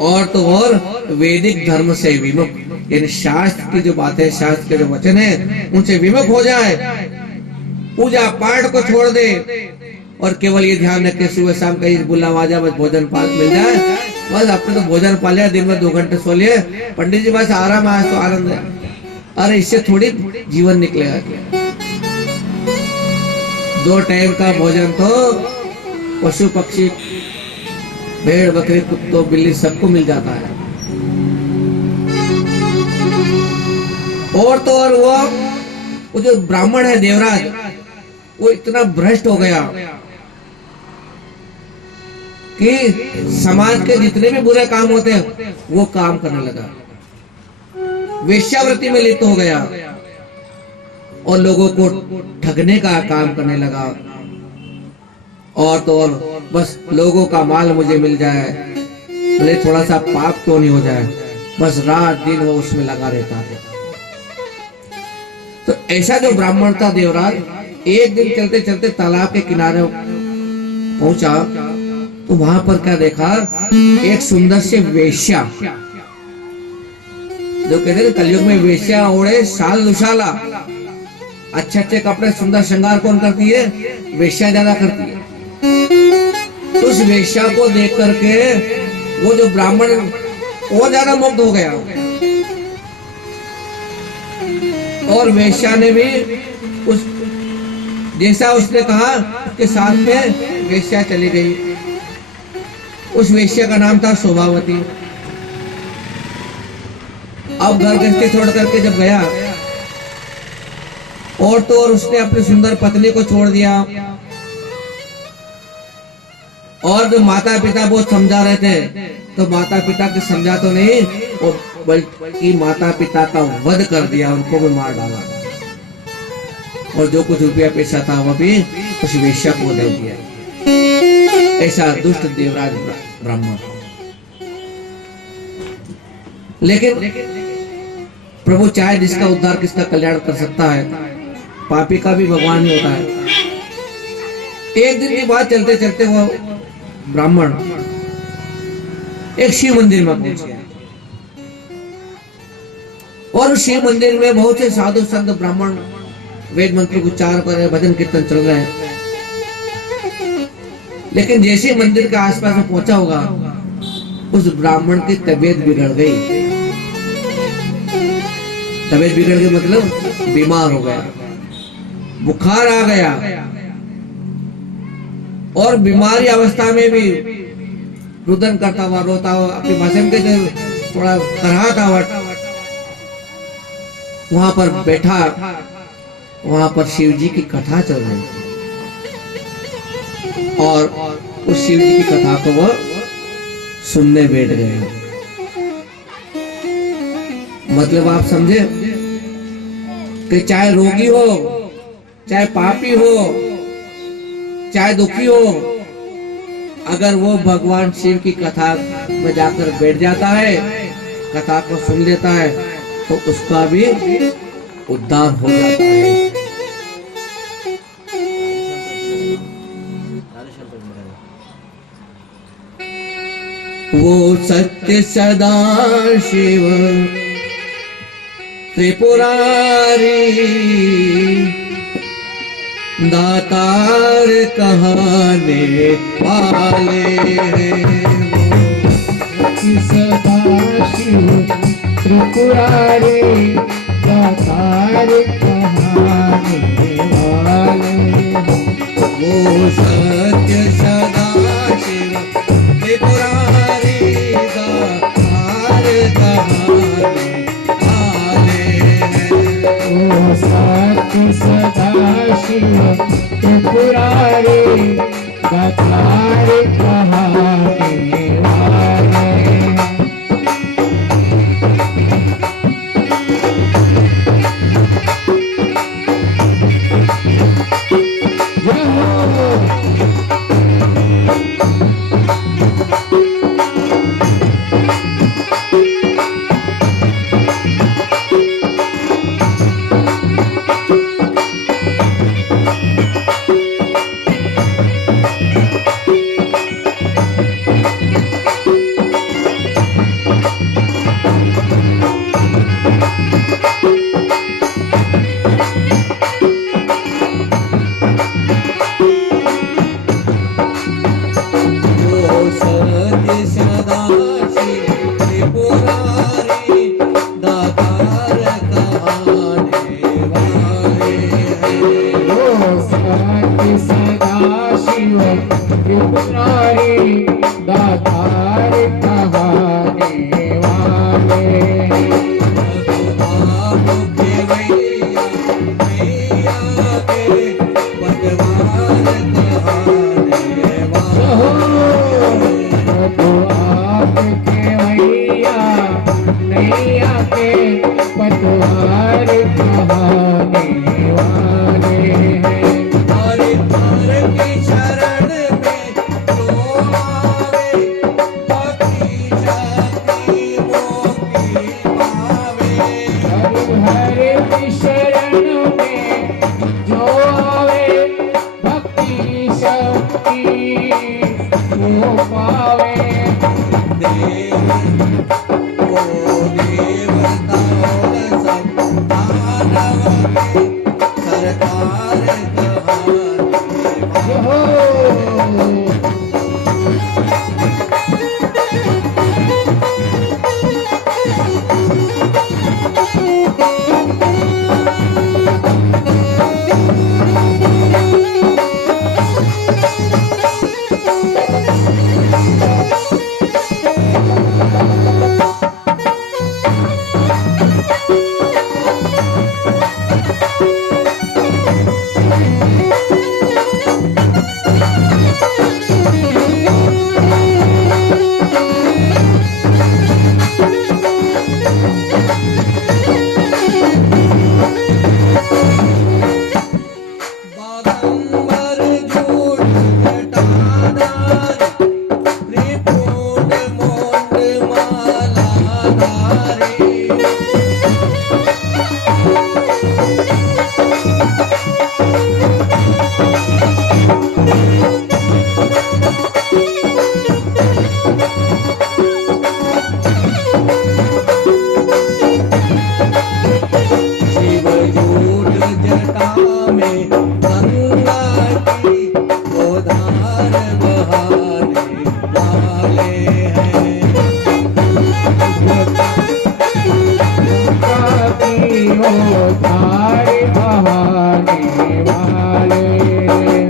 और तो और वैदिक धर्म से विमुख, यानी शास्त्र की जो बातें, शास्त्र के जो वचन है उनसे विमुख हो जाए, पूजा पाठ को छोड़ दे और केवल ये ध्यान रखे सुबह शाम कहीं बुला आ जाए, बस भोजन पाल मिल जाए, बस आपने तो भोजन पा लिया, दिन में 2 घंटे सो लिए, पंडित जी बस आराम, आज तो आनंद है। अरे इससे थोड़ी जीवन निकलेगा क्या? 2 टाइम का भोजन तो पशु पक्षी, भेड़ बकरी कुत्तों बिल्ली सबको मिल जाता है। और तो और वो जो ब्राह्मण है देवराज, वो इतना भ्रष्ट हो गया कि समाज के जितने भी बुरे काम होते हैं वो काम करने लगा, वेश्यावृत्ति में लिप्त हो गया और लोगों को ठगने का काम करने लगा। और तो और बस लोगों का माल मुझे मिल जाए, भले थोड़ा सा पाप क्यों नहीं हो जाए, बस रात दिन वो उसमें लगा रहता था। तो ऐसा जो ब्राह्मण था देवराज, एक दिन चलते चलते तालाब के किनारे पहुंचा तो वहां पर क्या देखा, एक सुंदर से वेश्या, जो कहते हैं कलयुग में वेश्या ओढ़े साल दुशाला, अच्छे अच्छे कपड़े सुंदर श्रृंगार कौन करती है? वेश्या ज्यादा करती है। तो उस वेश्या को देख करके वो जो ब्राह्मण वो ज्यादा मुग्ध हो गया, और वेश्या ने भी उस जैसा उसने कहा उसके साथ में वेश्या चली गई। उस वेश्या का नाम था शोभावती। अब घर गृहस्थी छोड़ करके जब गया और तो और उसने अपनी सुंदर पत्नी को छोड़ दिया, और जो माता पिता बहुत समझा रहे थे तो माता पिता के समझा तो नहीं, बल्कि माता पिता का वध कर दिया, उनको भी मार डाला, और जो कुछ रुपया पैसा था वह भी उस वेश्या को दे दिया। ऐसा दुष्ट देवराज ब्राह्मण। लेकिन प्रभु चाहे जिसका उद्धार किसका कल्याण कर सकता है, पापी का भी भगवान ही होता है। एक दिन की बात, चलते चलते वो ब्राह्मण एक शिव मंदिर में पहुंच गया, और शिव मंदिर में बहुत से साधु संत ब्राह्मण वेद मंत्र को उच्चार कर रहे, भजन कीर्तन चल रहे हैं। लेकिन जैसे मंदिर के आसपास में पहुंचा होगा, उस ब्राह्मण की तबीयत बिगड़ गई। तबीयत बिगड़ गई मतलब बीमार हो गया, बुखार आ गया, और बीमारी अवस्था में भी रुदन करता हुआ, रोता हुआ, अपनी भाषण के थोड़ा कराहता हुआ वहां पर बैठा। वहां पर शिव जी की कथा चल रही थी, और उस शिव जी की कथा को वह सुनने बैठ गए। मतलब आप समझे कि चाहे रोगी हो, चाहे पापी हो, चाहे दुखी हो, अगर वो भगवान शिव की कथा में जाकर बैठ जाता है, कथा को सुन लेता है, तो उसका भी उद्धार हो जाता है। वो सत्य सदा शिव त्रिपुरारी, दातार कहाने वाले सदा शिव त्रिपुरारी, दातार कहाने वाले। वो सत्य सदा शिव त्रिपुरारी, दातार कहाने वो सत्य सदा शिव त्रिपुरारी, दातार कहाने वाले। सत्य सदा शिव त्रिपुरारी दातार कहाने वाले हैं। ओ सत्य सदा शिव त्रिपुरारी दातार कहाने वाले हैं। आप केवैया मैया के पटवार कहाने वाले प्रभु आपके मैया नैया के पतवार कहाने वाले हैं। हरि हर की शरण में जो आवे भक्ति शक्ति मोक्ति पावे। हर की शरण में जो आवे भक्ति शक्ति वो पावे। देव ओ देवता और सब दानव के सरकार कहाने हो बागंबर झूठ जटाधार त्रिपुट मोट मालाधारी। शिव झूठ जटा में गंगा की वो धार बहाने वाले हैं। की वो धार बहाने वाले हैं।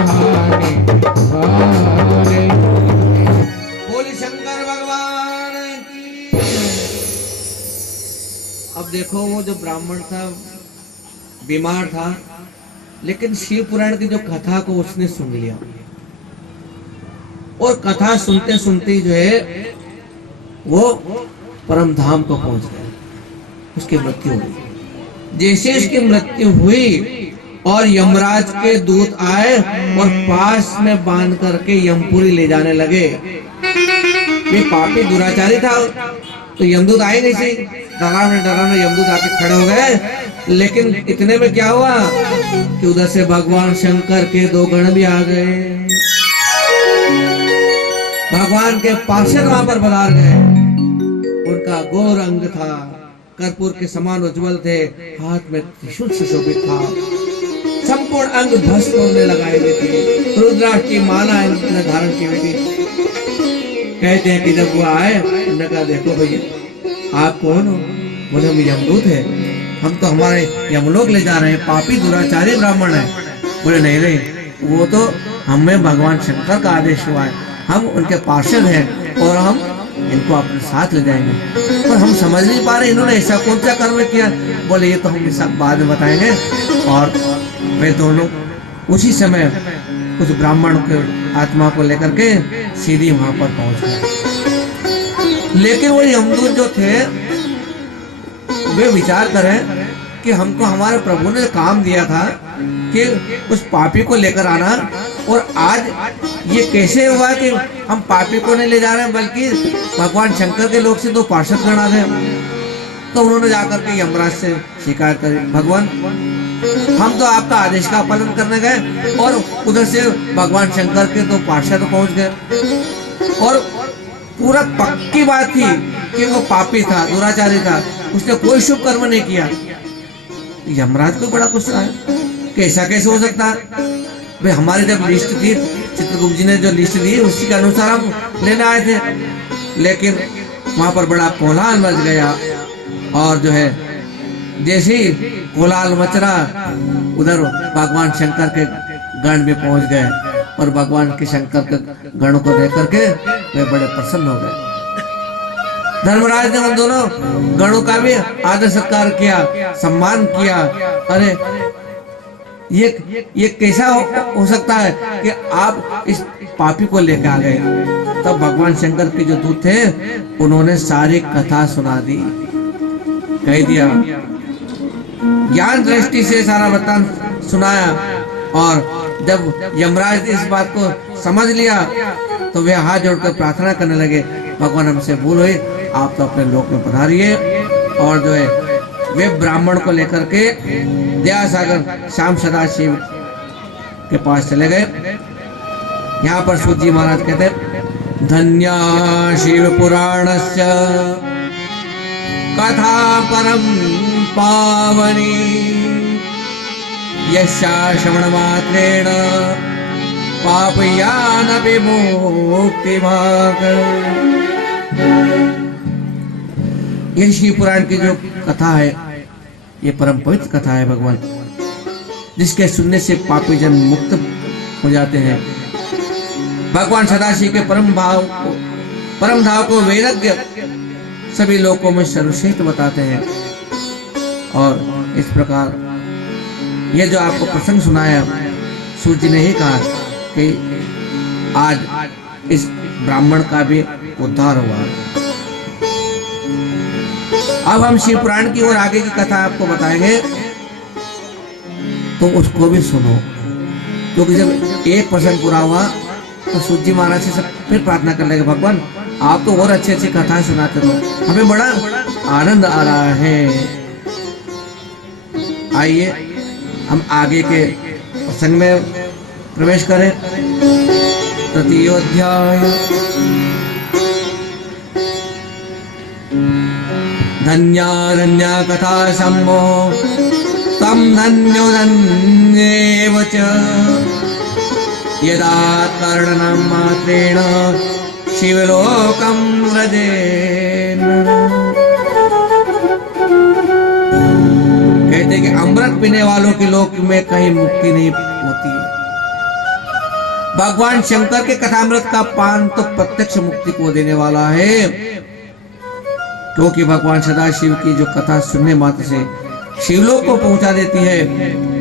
बहाने वाले। बोली शंकर भगवान की। अब देखो वो जो ब्राह्मण था बीमार था, लेकिन शिव पुराण की जो कथा को उसने सुन लिया और कथा सुनते सुनते जो है वो परम धाम को पहुंच गया। उसकी मृत्यु हुई। जैसे उसकी मृत्यु हुई और यमराज के दूत आए और पास में बांध करके यमपुरी ले जाने लगे। ये पापी दुराचारी था तो यमदूत आए नहीं सी, डरावने यमदूत आके खड़े हो गए। लेकिन इतने में क्या हुआ कि उधर से भगवान शंकर के दो गण भी आ गए। भगवान के पार्षद वहां पर पधार गए। उनका गौर अंग था, कर्पूर के समान उज्जवल थे, हाथ में त्रिशूल सुशोभित था, संपूर्ण अंग भस्म में लगाई हुई थी, रुद्राक्ष की माला इन्होंने धारण की हुई थी। कहते हैं कि जब वो आए उन्होंने कहा देखो भैया आप कौन हो? बोले हम यमदूत है, हम तो हमारे यमलोक ले जा रहे हैं, पापी दुराचारी ब्राह्मण है। बोले नहीं नहीं वो तो हमें भगवान शंकर का आदेश हुआ है, हम उनके पार्षद हैं और हम इनको अपने साथ ले जाएंगे। पर हम समझ नहीं पा रहे इन्होंने ऐसा कौन सा कर्म किया। बोले ये तो हम सब बाद में बताएंगे। और वे दोनों उसी समय उस ब्राह्मण के आत्मा को लेकर के सीधी वहां पर पहुंच गए। लेकिन वो यमदूत जो थे वे विचार करें कि हमको हमारे प्रभु ने काम दिया था कि उस पापी को लेकर आना, और आज ये कैसे हुआ कि हम पापी को नहीं ले जा रहे हैं बल्कि भगवान शंकर के लोग से दो पार्षद गण आ गए। तो उन्होंने जाकर के यमराज से शिकायत करी, भगवान हम तो आपका आदेश का पालन करने गए और उधर से भगवान शंकर के दो पार्षद पहुंच गए और पूरा पक्की बात थी कि वो पापी था, दुराचारी था, उसने कोई शुभ कर्म नहीं किया। यमराज को बड़ा गुस्सा है कि ऐसा कैसे हो सकता है? भाई हमारी जब लिस्ट थी, चित्रगुप्त जी ने जो लिस्ट दी उसी के अनुसार हम लेने आए थे, लेकिन वहां पर बड़ा कोलाहल मच गया। और जो है जैसे ही कोलाहल मच रहा उधर भगवान शंकर के गण भी पहुंच गए और भगवान के शंकर के गणों को देख करके वे बड़े प्रसन्न हो गए। धर्मराज ने उन दोनों गणों का भी आदर सत्कार किया, सम्मान किया। अरे ये कैसा हो सकता है कि आप इस पापी को लेकर आ गए? तब भगवान शंकर के जो दूत थे उन्होंने सारी कथा सुना दी, कह दिया, ज्ञान दृष्टि से सारा वृत्तांत सुनाया। और जब यमराज ने इस बात को समझ लिया तो वे हाथ जोड़कर प्रार्थना करने लगे, भगवान हमसे भूल हुई, आप तो अपने लोक में पधारिए। और जो है वे ब्राह्मण को लेकर के दया सागर श्याम सदाशिव के पास चले गए। यहाँ पर सूत जी महाराज कहते हैं, धन्या शिव पुराणस्य कथा परम पावनी यस्या श्रवण मात्रेण पापयानपि मुक्ति भाग। यह शिव पुराण की जो कथा है ये परम पवित्र कथा है भगवान, जिसके सुनने से पापी जन मुक्त हो जाते हैं। भगवान सदाशिव के परम धाव को वैराग्य सभी लोगों में सर्वश्रेष्ठ बताते हैं। और इस प्रकार ये जो आपको प्रसंग सुनाया, सूत जी ने ही कहा कि आज इस ब्राह्मण का भी उद्धार हुआ। अब हम शिव पुराण की और आगे की कथा आपको बताएंगे, तो उसको भी सुनो, क्योंकि जब एक प्रसंग पूरा हुआ तो सूत जी महाराज से सब फिर प्रार्थना कर लेंगे, भगवान आप तो और अच्छी अच्छी कथाएं सुनाते हो, हमें बड़ा आनंद आ रहा है। आइए हम आगे के प्रसंग में प्रवेश करें। तृतीय अध्याय। धन्या कथा सम्मो तम धन्यो धन्येव च यदा कर्णनं मात्रेण शिवलोकं व्रजेन। कहते कि अमृत पीने वालों के लोक में कहीं मुक्ति नहीं होती। भगवान शंकर के कथामृत का पान तो प्रत्यक्ष मुक्ति को देने वाला है, क्योंकि भगवान सदाशिव की जो कथा सुनने मात्र से शिवलोक को पहुंचा देती है,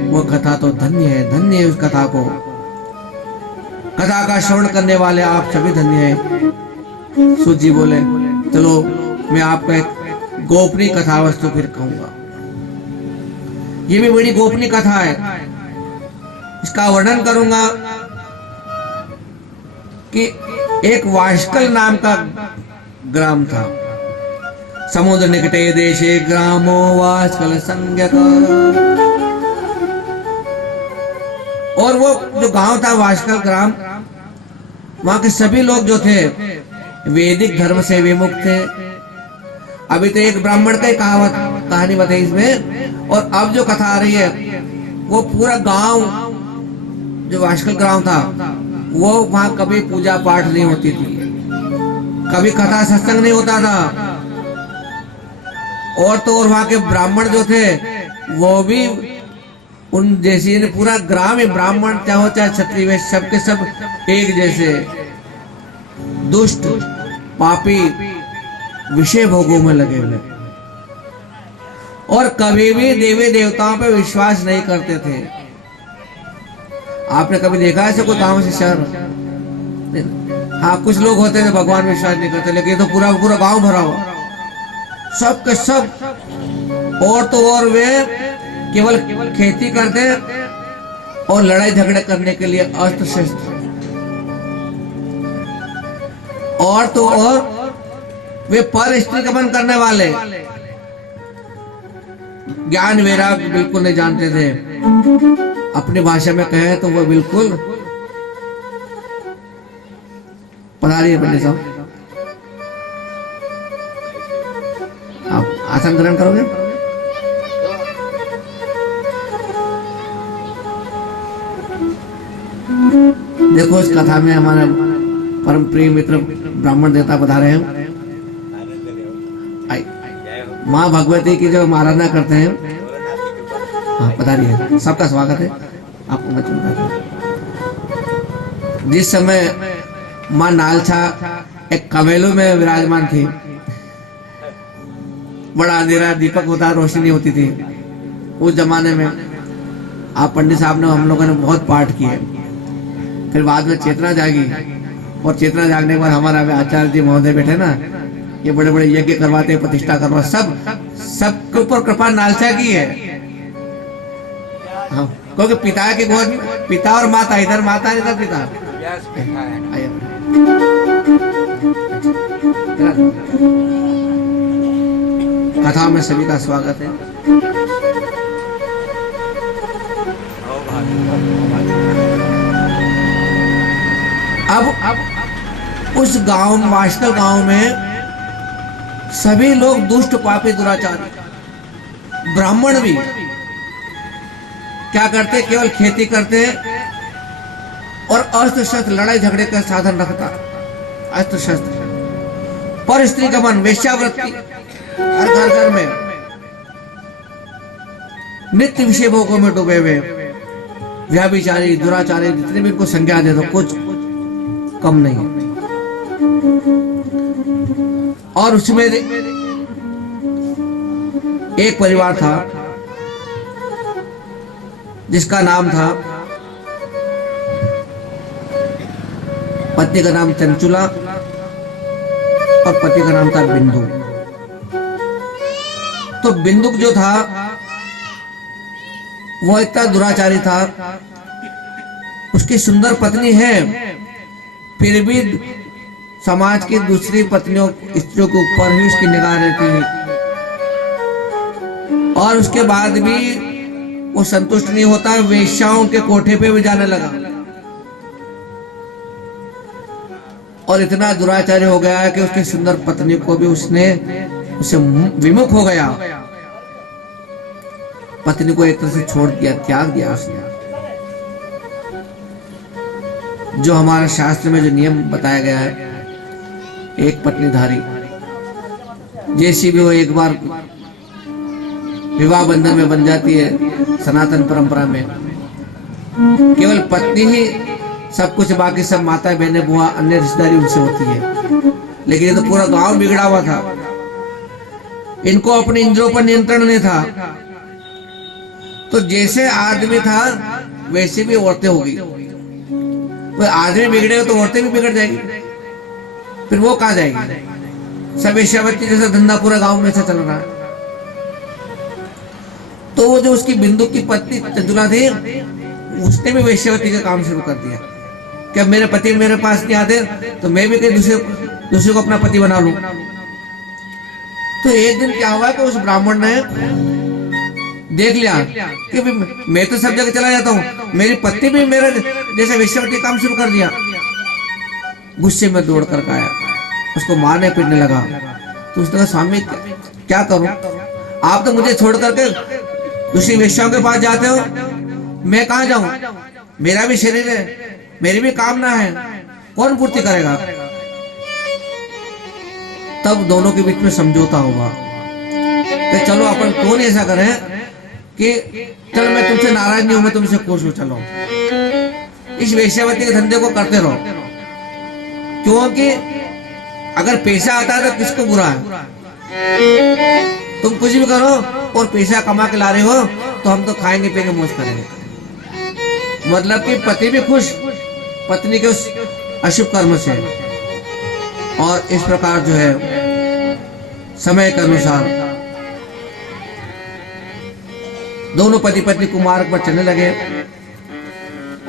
वो कथा तो धन्य है, धन्य है उस कथा को। कथा का श्रवण करने वाले आप सभी धन्य हैं। सूत जी बोले चलो मैं आपको एक गोपनीय कथा वस्तु फिर कहूंगा। ये भी बड़ी गोपनीय कथा है, इसका वर्णन करूंगा कि एक वाष्कल नाम का ग्राम था। समुद्र निकटे देशे ग्रामो वाष्कल संज्ञक। और वो जो गांव था वाष्कल ग्राम, वहां के सभी लोग जो थे वैदिक धर्म से विमुख थे। अभी तो एक ब्राह्मण का कहानी बताई इसमें, और अब जो कथा आ रही है वो पूरा गांव जो वाष्कल ग्राम था, वो वहां कभी पूजा पाठ नहीं होती थी, कभी कथा सत्संग नहीं होता था। और तो और वहां के ब्राह्मण जो थे वो भी उन जैसी, पूरा ग्राम ही ब्राह्मण चाहे चाहे क्षत्रिय वे सबके सब एक जैसे दुष्ट पापी विषय भोगों में लगे हुए, और कभी भी देवी देवताओं पे विश्वास नहीं करते थे। आपने कभी देखा है ऐसे कोई गांव से शहर? हाँ, कुछ लोग होते हैं भगवान में विश्वास नहीं करते, लेकिन ये तो पूरा पूरा गांव भरा हुआ, सब के सब। और तो और वे केवल खेती करते और लड़ाई झगड़े करने के लिए अस्त्र शस्त्र, और तो और वे पर स्त्री गमन करने वाले, ज्ञान वैराग्य बिल्कुल नहीं जानते थे। अपनी भाषा में कहे तो वो बिल्कुल पधारिए पंडित साहब, आप आसन ग्रहण करोगे? देखो इस कथा में हमारे परम प्रिय मित्र ब्राह्मण देवता पधारे हैं। माँ भगवती की जो आराधना करते हैं, हाँ पधारिए, सबका स्वागत है। आपको मैं बताता हूं, जिस समय माँ नालछा एक कमेलू में विराजमान थी, बड़ा अंधेरा दीपक होता, रोशनी होती थी उस जमाने में। आप पंडित साहब ने, हम लोगों ने बहुत पाठ किए, फिर बाद में चेतना जागी, और चेतना जागने के बाद हमारा आचार्य जी महोदय बैठे ना, ये बड़े बड़े यज्ञ करवाते, प्रतिष्ठा करवा, सबके ऊपर कृपा नालचा की है। हाँ, क्योंकि पिता के गोद में पिता और माता, इधर माता इधर पिता। कथा में सभी का स्वागत है। अब उस गांव, वाष्कल गांव में सभी लोग दुष्ट पापी दुराचारी, ब्राह्मण भी क्या करते, केवल खेती करते और अस्त्र शस्त्र, लड़ाई झगड़े का साधन रखता, अस्त्र शस्त्र, पर स्त्री गमन, वेश्यावृत्ति हर घर घर में, नित्य विषय भोगों में डूबे हुए, व्याभिचारी दुराचारी, जितने भी इनको संज्ञा दे दो कुछ कम नहीं है। और उसमें एक परिवार था जिसका नाम था, पत्नी का नाम चंचुला और पति का नाम था बिंदु। तो बिंदु जो था वो इतना दुराचारी था, उसकी सुंदर पत्नी है, फिर भी समाज की दूसरी पत्नियों, स्त्रियों के ऊपर ही उसकी निगाह रहती है, और उसके बाद भी वो संतुष्ट नहीं होता, वेश्याओं के कोठे पे भी जाने लगा, और इतना दुराचारी हो गया कि उसकी सुंदर पत्नी को भी उससे विमुख हो गया, पत्नी को एक तरह से छोड़ दिया, त्याग दिया उसने। जो हमारा शास्त्र में जो नियम बताया गया है, एक पत्नीधारी जैसी भी हो एक बार विवाह बंधन में बन जाती है। सनातन परंपरा में केवल पत्नी ही सब कुछ, बाकी सब माता बहने बुआ अन्य रिश्तेदारी उनसे होती है, लेकिन ये तो पूरा गांव बिगड़ा हुआ था। इनको अपने इंद्रियों पर नियंत्रण नहीं था। तो जैसे आदमी था वैसे भी औरतें होगी। तो आदमी बिगड़ेगा तो औरतें भी बिगड़ जाएगी, फिर वो कहाँ जाएगी? सब वेश्यावती जैसा धंधा पूरा गांव में से चल रहा है। तो वो जो उसकी बिंदु की पत्नी चंचुला थी, उसने भी वेश्यावती का काम शुरू कर दिया कि अब मेरे पति मेरे पास नहीं आते तो मैं भी कहीं दूसरे को अपना पति बना लूं। तो एक दिन क्या हुआ कि उस ब्राह्मण ने देख लिया कि मैं तो सब जगह चला जाता हूँ, मेरी पत्नी भी मेरे जैसे वेश्यावती काम शुरू कर दिया। गुस्से में दौड़ कर आया, उसको मारने पीटने लगा। तो उसने कहा स्वामी क्या करूं, आप तो मुझे छोड़ करके दूसरी वेश्याओं के पास जाते हो, मैं कहाँ जाऊं? मेरा भी शरीर है, मेरी भी कामना है, कौन पूर्ति करेगा? तब दोनों के बीच में समझौता हुआ कि चलो अपन कौन ऐसा करें कि चलो मैं तुमसे नाराज नहीं हूं, मैं तुमसे खुश हूं, चलो इस वेश्यावती के धंधे को करते रहो। क्योंकि अगर पैसा आता है तो किसको बुरा है? तुम कुछ भी करो और पैसा कमा के ला रहे हो तो हम तो खाएंगे पिएंगे मौज करेंगे। मतलब कि पति भी खुश पत्नी के उस अशुभ कर्म से। और इस प्रकार जो है समय के अनुसार दोनों पति पत्नी कुमार्ग पर चलने लगे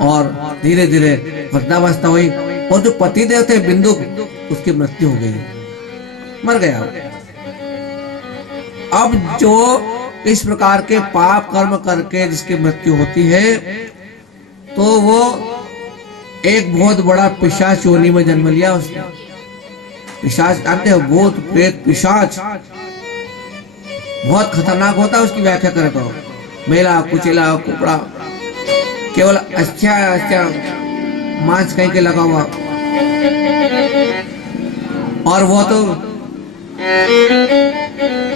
और धीरे धीरे वृद्धावस्था हुई। और जो पति देव थे बिंदु, उसकी मृत्यु हो गई, मर गया। अब जो इस प्रकार के पाप कर्म करके जिसकी मृत्यु होती है तो वो एक बहुत बड़ा पिशाच योनि में जन्म लिया उसने। पिशाच जानते हो, भूत प्रेत पिशाच बहुत खतरनाक होता है। उसकी व्याख्या करें तो मेला कुचेला कुपड़ा, केवल अच्छा मांस कहीं के लगा हुआ, और वो तो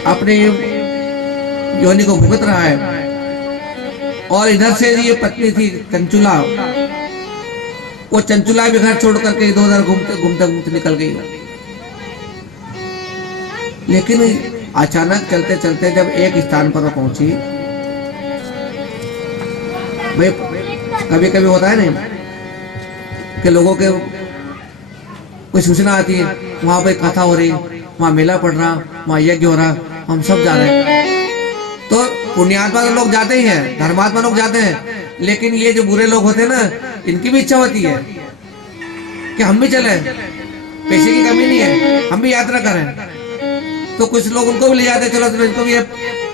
अपनी योनि को भुगत रहा है। और इधर से ये पत्नी थी चंचुला, वो चंचुला भी घर छोड़ करके इधर उधर घूमते घूमते घूमते निकल गई। लेकिन अचानक चलते चलते जब एक स्थान पर पहुंची, भाई कभी कभी होता है नहीं कि लोगों के कोई सूचना आती है, वहां पर कथा हो रही, वहां मेला पड़ रहा, वहां यज्ञ हो रहा, हम सब जा रहे हैं। तो पुण्यात्मा लोग जाते ही हैं, धर्मात्मा लोग जाते हैं, लेकिन ये जो बुरे लोग होते हैं ना, इनकी भी इच्छा होती है कि हम भी चले, पैसे की कमी नहीं है, हम भी यात्रा करें। तो कुछ लोग उनको भी ले जाते, चलो तो इनको भी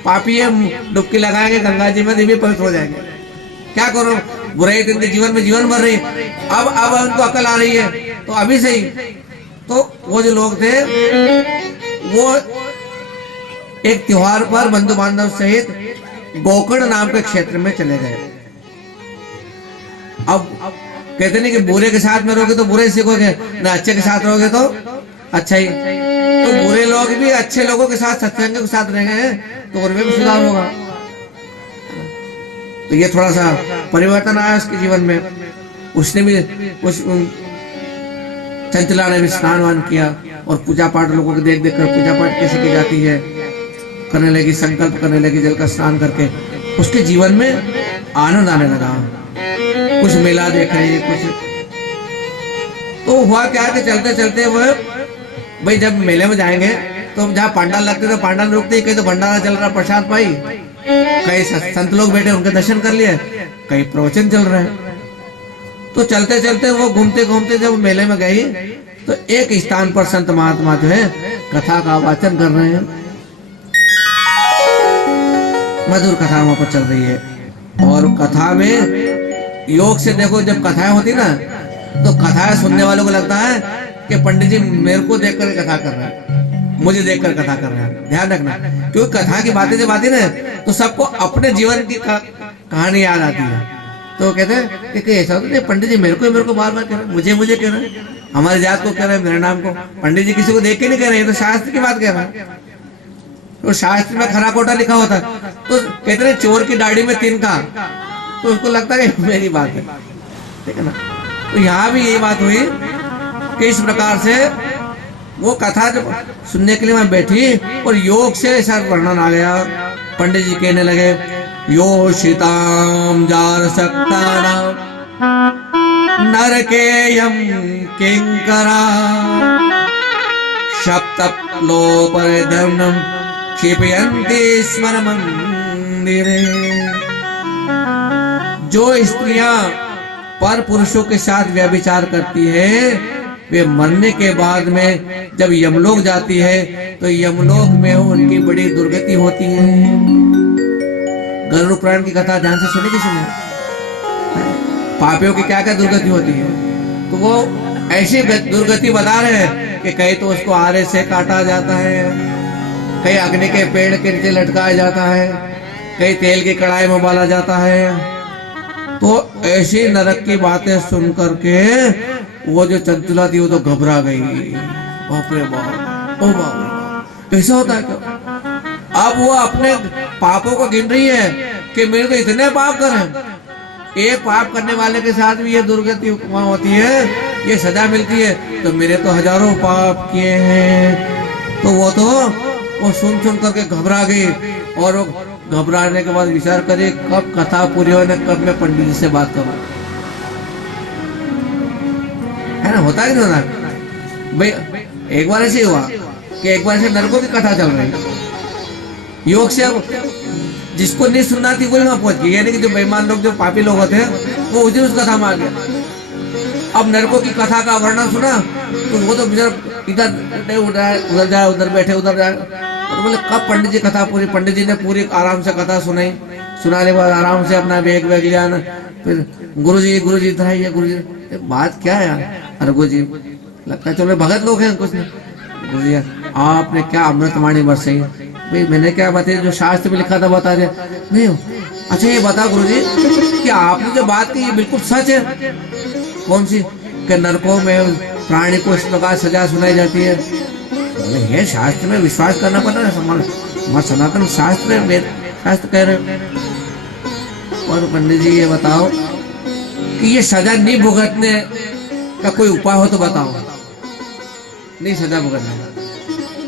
पापी है, डुबकी लगाएंगे गंगा जी में, भी पवित्र हो जाएंगे। क्या करो, बुराई तो इनके जीवन में जीवन भर रही, अब उनको अकल आ रही है तो अभी से ही। तो वो जो लोग थे वो एक त्योहार पर बंधु बांधव सहित गोकर्ण नाम के क्षेत्र में चले गए। अब कहते नहीं कि बुरे के साथ में रहोगे तो बुरे सीखोगे, ना अच्छे के साथ रहोगे तो अच्छा ही। तो बुरे लोग भी अच्छे लोगों के साथ सत्संग के साथ रहेंगे तो उनमें भी सुधार होगा। तो ये थोड़ा सा परिवर्तन आया उसके जीवन में। उसने भी उस चंचला ने भी स्नान वान किया और पूजा पाठ लोगों को देख देख कर पूजा पाठ कैसे की जाती है करने लगी, संकल्प करने लगी जल का स्नान करके। उसके जीवन में आनंद आने लगा, कुछ मेला देख रहे कुछ। तो हुआ क्या कि चलते चलते वो भाई जब मेले में जाएंगे तो जहाँ पंडाल लगते तो पंडाल रुकते, कहीं तो भंडारा चल रहा प्रसाद पाई, कई संत लोग बैठे उनके दर्शन कर लिए, कई प्रवचन चल रहे हैं। तो चलते चलते वो घूमते घूमते जब मेले में गई तो एक स्थान पर संत महात्मा जो है कथा का वाचन कर रहे हैं, मधुर कथा वहां पर चल रही है। और कथा में योग से देखो, जब कथाएं होती ना तो कथाएं सुनने वालों को लगता है कि पंडित जी मेरे को देखकर कथा कर रहे हैं, मुझे देखकर कथा कर रहे हैं। ध्यान रखना, क्योंकि कथा की बातें जब आती ना तो सबको अपने जीवन की कहानी याद आती है। तो कहते हैं कि ऐसा होता है पंडित जी मेरे को बार बार कह रहे हैं, मुझे कह रहे हैं, हमारी जात को कह रहे हैं, मेरे नाम को। पंडित जी किसी को देख के नहीं कह रहे हैं, तो शास्त्र की बात कह रहे हैं। तो शास्त्र में खरा कोटा लिखा होता है, तो कहते हैं चोर की दाढ़ी में तिनका, तो उसको लगता है मेरी बात है, ठीक है ना। तो यहाँ भी यही बात हुई कि इस प्रकार से वो कथा जब सुनने के लिए मैं बैठी और योग से ऐसा वर्णन आ गया। पंडित जी कहने लगे, यो शीताम जार सकता नरकेयम किंकरा सप्तप्लोपरिधर्मं क्षिपयन्ति स्मर मंदिरे। जो स्त्रियां पर पुरुषों के साथ व्यभिचार करती है, वे मरने के बाद में जब यमलोक जाती है तो यमलोक में उनकी बड़ी दुर्गति होती है। गरुड़ पुराण की कथा ध्यान से सुने किसी ने? पापियों की क्या क्या दुर्गति होती है, तो वो ऐसी दुर्गति बता रहे हैं कि कहीं तो उसको आरे से काटा जाता है, कहीं अग्नि के पेड़ के नीचे लटकाया जाता है, कहीं तेल की कढ़ाई में उबाला जाता है। तो ऐसी नरक की बातें सुन करके वो जो चंचला थी वो तो घबरा गई। बाप रे बाप, ओ बाप, ऐसा होता है क्या? अब वो अपने पापों को गिन रही है कि मेरे तो इतने पाप करे, एक पाप करने वाले के साथ भी ये दुर्गति होती है, ये सजा मिलती है, तो मेरे तो हजारों पाप किए हैं। तो वो सुन करके घबरा गई और वो घबराने के बाद विचार करे कब कथा पूरी होने, कब मैं पंडित जी से बात करूं। है ना, होता है नहीं होता भाई। एक बार ऐसे हुआ कि एक बार ऐसे नरकों की कथा चल रही योग से, अब जिसको नहीं सुनना थी वही वहां पहुंच गई, यानी कि जो बेईमान लोग, जो पापी लोग होते हैं, वो उसी उस कथा में आ गया। अब नरकों की कथा का वर्णन सुना तो वो तो इधर उधर जाए, उधर बैठे उधर जाए, और बोले कब पंडित जी कथा पूरी। पंडित जी ने पूरी आराम से कथा सुनाई, सुनाने के बाद आराम से अपना बैग वैग लिया, फिर गुरुजी इधर आइए, गुरुजी बात क्या है यार? अरे गुरुजी लगता है चलो भगत लोग हैं कुछ नहीं। गुरुजी आपने क्या अमृतवाणी बरसाई? भाई मैंने क्या बताया, जो शास्त्र में लिखा था बता दिया। नहीं हो? अच्छा ये बता गुरुजी कि आपने जो बात की ये बिल्कुल सच है? कौन सी? कि नरकों में प्राणी को इस प्रकार सजा सुनाई जाती है। ये शास्त्र में विश्वास करना पड़ता है, हमारा सनातन शास्त्र है, वेद शास्त्र कह रहे। और पंडित जी ये बताओ कि ये सजा नहीं भुगतने का कोई उपाय हो तो बताओ। नहीं सजा भुगतने,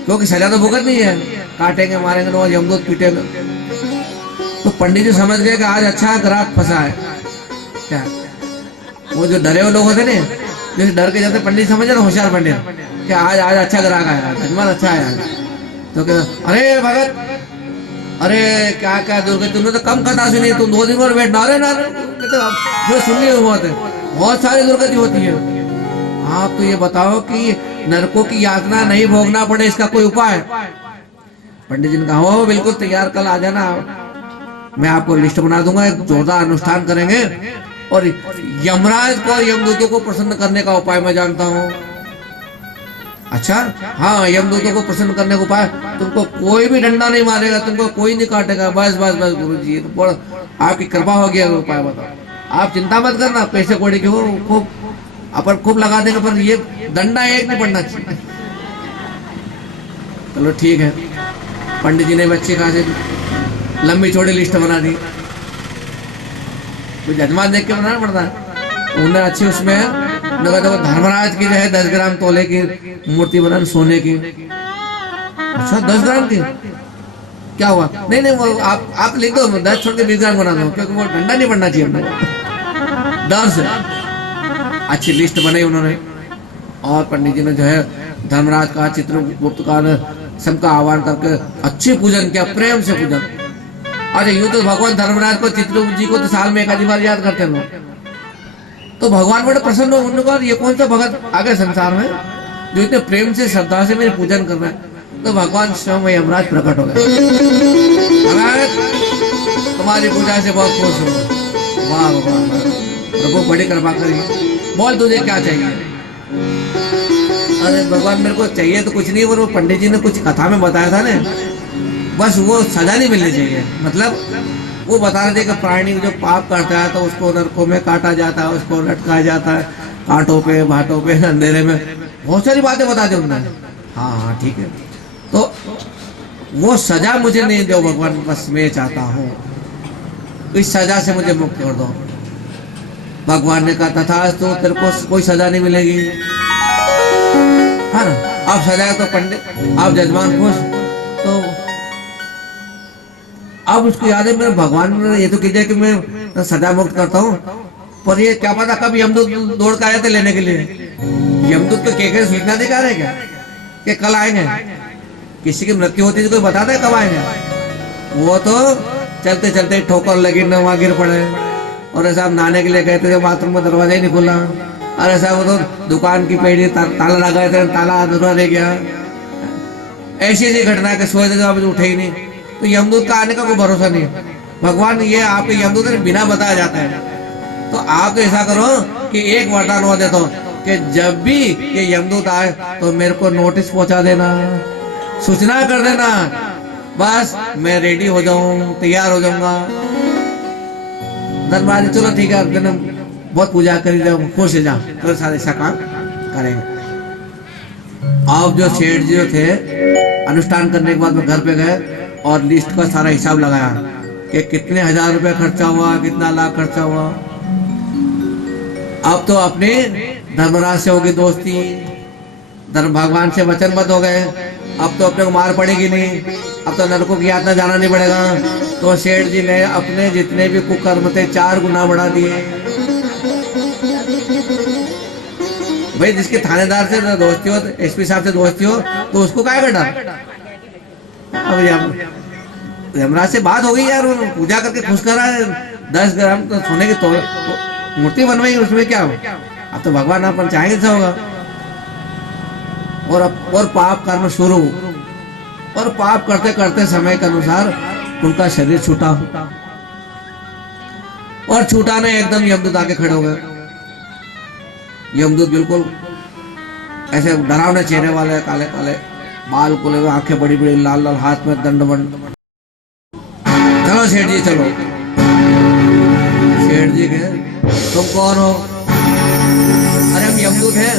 क्योंकि सजा तो भुगत नहीं है, काटेंगे मारेंगे तो यमदूत पीटेंगे। तो पंडित जी समझ गए कि आज अच्छा ग्राहक फंसा है। क्या वो जो डरे हुए लोग होते ना, जैसे डर के जाते पंडित समझ ना, होशियार पंडित, कि आज अच्छा ग्राहक आया, जजमान अच्छा है। तो क्या, अरे भगत, अरे क्या क्या दुर्गति, तुमने तो कम कथा सुनी, तुम 2 दिन और बैठ ना जो सुननी हुआ थे, बहुत सारी दुर्गति होती है। आप तो ये बताओ कि नरकों की यातना नहीं भोगना पड़े, इसका कोई उपाय? पंडित जी ने कहा हो बिल्कुल तैयार, कल आ जाना, मैं आपको लिस्ट बना दूंगा, एक जोरदार अनुष्ठान करेंगे और यमराज को, यमदूतों को प्रसन्न करने का उपाय मैं जानता हूँ। अच्छा हाँ, यमदूतों को प्रसन्न करने को उपाय, तुमको कोई भी डंडा नहीं मारेगा, तुमको कोई नहीं काटेगा, बस बस बस गुरुजी तो आपकी कृपा हो गया, उपाय बताओ। आप चिंता मत करना, पैसे कोड़े के हो खूब अपन खूब लगा देंगे, पर ये डंडा एक नहीं पड़ना चाहिए। चलो ठीक है, पंडित जी ने अच्छी खासी लंबी चौड़ी लिस्ट बना दी। तो जजमान देख के बनाना पड़ता है, उन्होंने अच्छी उसमें देखो धर्मराज की जो है 10 ग्राम तोले की मूर्ति बनानी सोने की। अच्छा 10 ग्राम की क्या हुआ? नहीं नहीं, वो आप लिख दो, 10 छोड़ के 20 ग्राम बना दो, क्योंकि वो ठंडा नहीं पड़ना चाहिए अपने डर से। अच्छी लिस्ट बनाई उन्होंने, और पंडित जी ने जो है धर्मराज का, चित्रगुप्त का, सबका आह्वान करके अच्छी पूजन किया, प्रेम से पूजन। अच्छा यूं तो भगवान धर्मराज को, चित्रगुप्त जी को तो साल में 1 आधी बार याद करते हैं लोग, तो भगवान बड़े प्रसन्न हो। उन्होंने कहा ये कौन सा भगत आ गया संसार में जो इतने प्रेम से श्रद्धा से मेरे पूजन कर रहा है? तो भगवान स्वयं यमराज प्रकट हो गए। तुम्हारी पूजा से बहुत खुश हूँ। वाह भगवान, प्रभु बड़ी कृपा करिए, बोल तुझे क्या चाहिए? अरे भगवान मेरे को चाहिए तो कुछ नहीं, वो पंडित जी ने कुछ कथा में बताया था ना, बस वो सजा नहीं मिलनी चाहिए। मतलब वो बता रहे थे कि प्राणी जो पाप करता है तो उसको नरकों में काटा जाता है, उसको लटकाया जाता है, कांटों पे, भाटों पे, अंधेरे में, बहुत सारी बातें बता दी उन्होंने। हाँ हाँ ठीक है, तो वो सजा मुझे नहीं दो भगवान, बस मैं चाहता हूँ इस सजा से मुझे मुक्त कर दो। भगवान ने कहा तथास्तु, तेरे को कोई सजा नहीं मिलेगी, है ना। अब सजा तो पंडित, अब जजमान खुश, तो अब उसको याद है मेरे भगवान ने ये तो कह दिया कि मैं सजा मुक्त करता हूँ, पर ये क्या पता कब यमदूत दौड़ के आए थे लेने के लिए। यमदूत को के सूचना दिखा रहे क्या कि कल आएंगे? किसी की मृत्यु होती तो कोई बताता है कब आएंगे? वो तो चलते चलते ठोकर लगी न वहां गिर पड़े। और ऐसा आप नहाने के लिए गए थे, बाथरूम में दरवाजा ही नहीं खुला, और ऐसा वो तो दुकान की पेड़ी ताला लगाए थे, ताला अधूरा रह गया। ऐसी ऐसी घटना के सोए थे तो आप उठे ही नहीं। तो यमदूत का आने का कोई भरोसा नहीं। भगवान ये आपके यमदूत बिना बताया जाता है। तो आप तो ऐसा करो कि एक वरदान हो देता कि जब भी ये यमदूत आए तो मेरे को नोटिस पहुंचा देना, सूचना कर देना, बस मैं रेडी हो जाऊं, तैयार हो जाऊंगा। धर्मराज चलो ठीक है, बहुत पूजा करी जाओ, खुश हो जाओ, तो सारे ऐसा काम करेंगे। अब जो सेठ जी थे अनुष्ठान करने के बाद में घर पे गए और लिस्ट का सारा हिसाब लगाया कि कितने हजार रुपए खर्चा हुआ, कितना लाख खर्चा हुआ। अब तो अपने धर्मराज से होगी दोस्ती, धर्म भगवान से वचनबद्ध हो गए। अब तो अपने को मार पड़ेगी नहीं, अब तो नरकों की यातना जाना नहीं पड़ेगा। तो सेठ जी ने अपने जितने भी कुकर्म थे 4 गुना बढ़ा दिए। भाई जिसके थानेदार से दोस्ती हो, एसपी साहब से दोस्ती हो, तो उसको क्या करना। अब यमराज से बात हो गई यार, पूजा करके खुश करा है, 10 ग्राम तो सोने की तो मूर्ति बनवाई, उसमें क्या हो। अब तो भगवान अपन चाहेंगे तो होगा। और पाप कर्म शुरू, और पाप करते करते समय के अनुसार उनका शरीर छूटा, और छूटा ने एकदम यमदूत आके खड़े हो गए। यमदूत बिल्कुल ऐसे डरावने चेहरे वाले, काले काले बाल खुले हुए, आंखें बड़ी बड़ी, लाल लाल, हाथ में दंडवंड। चलो सेठ जी चलो। सेठ जी के तुम कौन हो? अरे हम यमदूत हैं।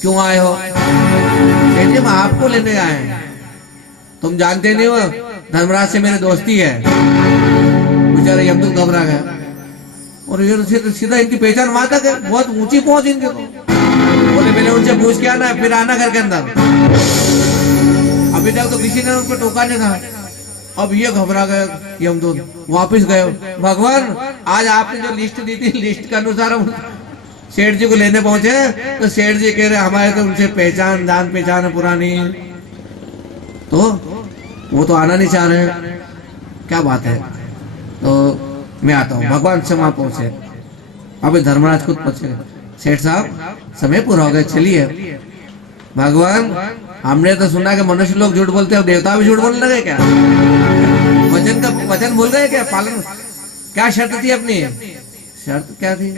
क्यों आए हो? सेठ जी मैं आपको लेने आए हैं। तुम जानते नहीं हो, धर्मराज से मेरी दोस्ती है। बेचारे यमदूत घबरा गए, और ये सीधा इनकी पहचान वहां तक है, बहुत ऊंची पहुंच इनके को। बोले पहले उनसे पूछ के आना, फिर आना घर के अंदर। अभी तक तो किसी ने उनको टोका नहीं था। अब ये घबरा गए यमदूत, वापस गए। भगवान आज आपने जो लिस्ट दी थी, लिस्ट के अनुसार हम सेठ जी को लेने पहुंचे, तो सेठ जी कह रहे हमारे तो उनसे पहचान, जान पहचान है पुरानी, तो वो तो आना नहीं चाह रहे। क्या बात है? तो मैं आता हूँ। भगवान से वहां पहुंचे, अभी धर्मराज खुद पहुंचे। सेठ साहब समय पूरा हो गया, चलिए। भगवान हमने तो सुना कि मनुष्य लोग झूठ बोलते हैं, देवता भी झूठ बोलने लगे क्या? वचन बोल गए क्या? पालन क्या शर्त थी अपनी? शर्त क्या थी?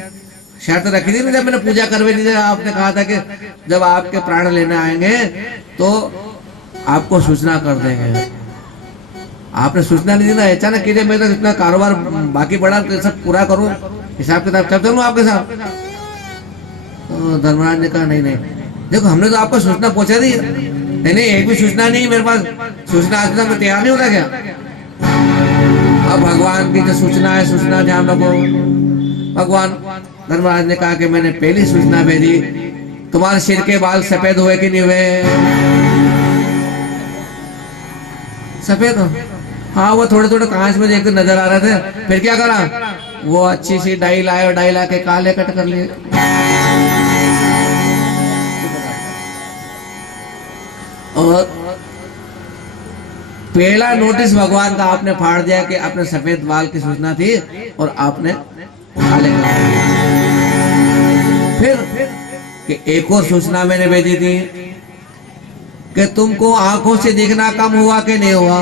शर्त रखी थी ना, जब मैंने पूजा करवे दी, आपने कहा था कि जब आपके प्राण लेने आएंगे तो आपको सूचना कर देंगे। आपने सूचना नहीं दी ना, अचानक कीजिए। मैं तो इतना कारोबार बाकी पड़ा, तो सब पूरा करूं, हिसाब किताब चल चलूं आपके साथ। तो धर्मराज ने कहा नहीं नहीं, देखो हमने तो आपको सूचना पहुंचा दी। नहीं नहीं, एक भी सूचना नहीं मेरे पास। सूचना आज तक मैं तैयार नहीं होता क्या? अब भगवान की जो सूचना है, सूचना ध्यान रखो। भगवान धर्मराज ने कहा कि मैंने पहली सूचना भेजी, तुम्हारे सिर के बाल सफेद हुए कि नहीं हुए? सफेद हो? हाँ, वो थोड़े थोड़े कांच में देखते नजर आ रहे थे। फिर क्या करा? वो अच्छी सी डाई लाए, और डाई ला के काले कट कर लिए। और पहला नोटिस भगवान का आपने फाड़ दिया कि आपने सफेद बाल की सूचना थी और आपने काले कर दिए। फिर कि एक और सूचना मैंने भेजी थी कि तुमको आंखों से दिखना कम हुआ कि नहीं हुआ?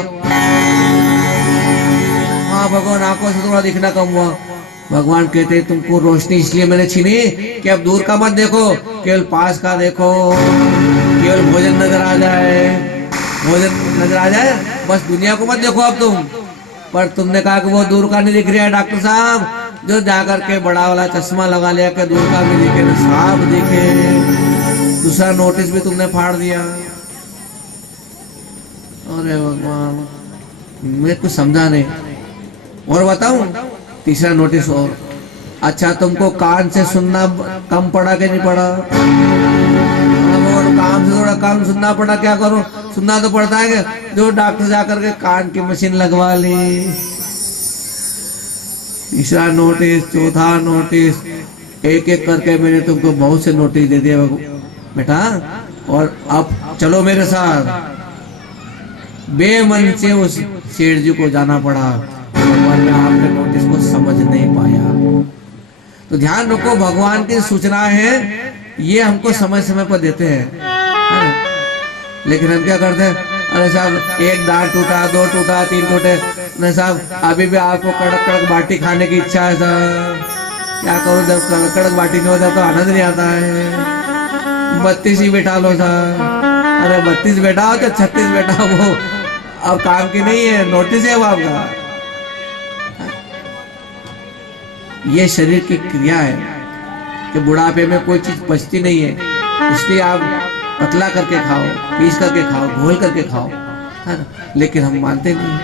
हाँ भगवान, आंखों से थोड़ा दिखना कम हुआ। भगवान कहते तुमको रोशनी इसलिए मैंने छीनी कि अब दूर का मत देखो, केवल पास का देखो, केवल भोजन नजर आ जाए, भोजन नजर आ जाए, बस दुनिया को मत देखो अब तुम। पर तुमने कहा कि वो दूर का नहीं दिख रहा है डॉक्टर साहब, जो जाकर के बड़ा वाला चश्मा लगा लिया कि दूर का भी दिखे, साफ दिखे। दूसरा नोटिस भी तुमने फाड़ दिया। अरे भगवान, मैं कुछ समझा नहीं। और बताऊं? तीसरा नोटिस और अच्छा तुमको कान से सुनना कम पड़ा कि नहीं पड़ा? काम से थोड़ा कम सुनना पड़ा, क्या करो, सुनना तो पड़ता है कि जो डॉक्टर जाकर के कान की मशीन लगवा ली, तीसरा नोटिस, चौथा नोटिस, एक एक करके मैंने तुमको बहुत से नोटिस दे दिया बेटा। और अब चलो मेरे साथ। बेमन से उस सेठ जी को जाना पड़ा। भगवान ने आपके नोटिस को समझ नहीं पाया। तो ध्यान रखो, भगवान की सूचना है, ये हमको समय समय पर देते हैं, है ना? लेकिन हम क्या करते हैं, अरे साहब एक दांत टूटा, दो टूटा, तीन टूटे, नहीं साहब अभी भी आपको कड़क कड़क बाटी खाने की इच्छा है साहब, क्या करूं, जब कड़क कड़क बाटी नहीं होता तो आनंद नहीं आता है। 32 ही बैठा लो साहब, अरे 32 बैठा हो तो 36 बैठा हो, वो अब काम की नहीं है, नोटिस है वो आपका। ये शरीर की क्रिया है कि बुढ़ापे में कोई चीज पचती नहीं है, इसलिए आप पतला करके खाओ, पीस करके खाओ, घोल करके खाओ, है ना? लेकिन हम मानते नहीं।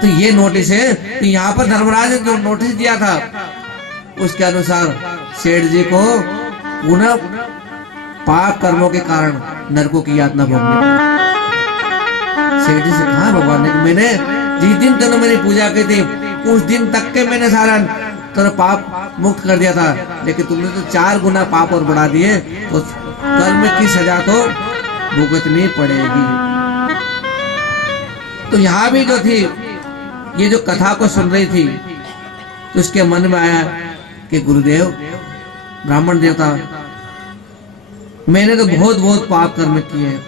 तो ये नोटिस है। तो यहाँ पर धर्मराज ने जो नोटिस दिया था उसके अनुसार सेठ जी को पुनः पाप कर्मों के कारण नरकों की यातना भोगनी पड़ी। सेठ जी से कहा भगवान ने, मैंने जिस दिन तूने मेरी पूजा की थी उस दिन तक के मैंने सारा तेरा पाप मुक्त कर दिया था, लेकिन तुमने तो 4 गुना पाप और बढ़ा दिए, तो कर्म की सजा तो भुगतनी पड़ेगी। तो यहाँ भी जो थी, ये जो कथा को सुन रही थी, तो उसके मन में आया कि गुरुदेव, ब्राह्मण देवता, मैंने तो बहुत बहुत पाप कर्म किए,